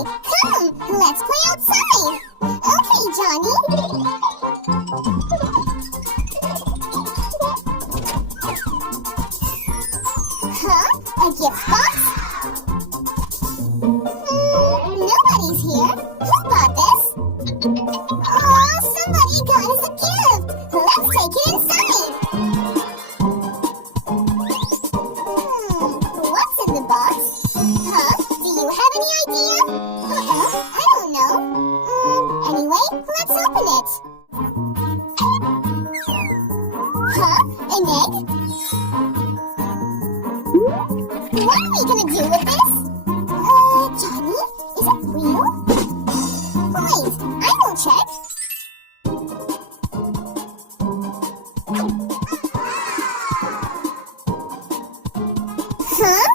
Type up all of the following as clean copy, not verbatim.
come, let's play outside. Okay, Johnny. Huh? A gift box? Nobody's here. Who bought this? Oh, somebody got us a gift. Let's take it inside. What's in the box? Huh? Do you have any idea? I don't know. Anyway, let's open it. Huh? An egg? What are we gonna do with this? Johnny, is it real? Wait, I will check. Huh?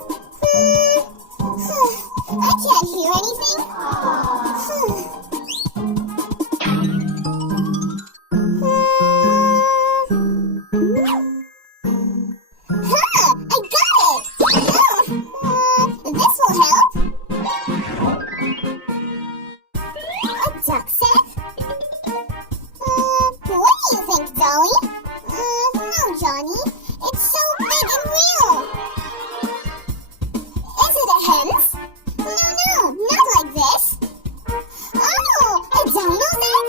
I can't hear anything. I got it! This will help. A duck sack? What do you think, Dolly? No, Johnny. It's so big and real. Is it a hen's? No, not like this. Oh, a dino's egg?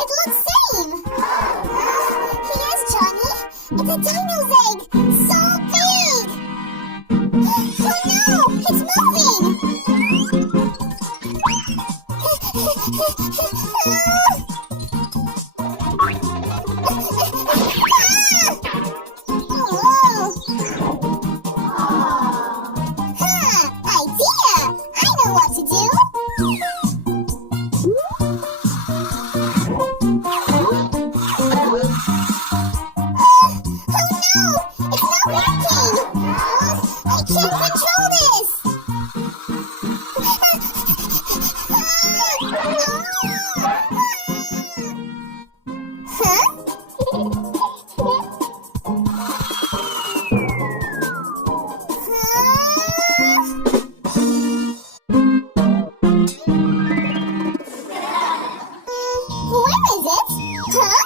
It looks same. Yes, Johnny. It's a dino's egg. So big. Oh no, it's moving. Idea! I know what to do! Oh no! It's not working! I can't control this! Huh? Where is it? Huh?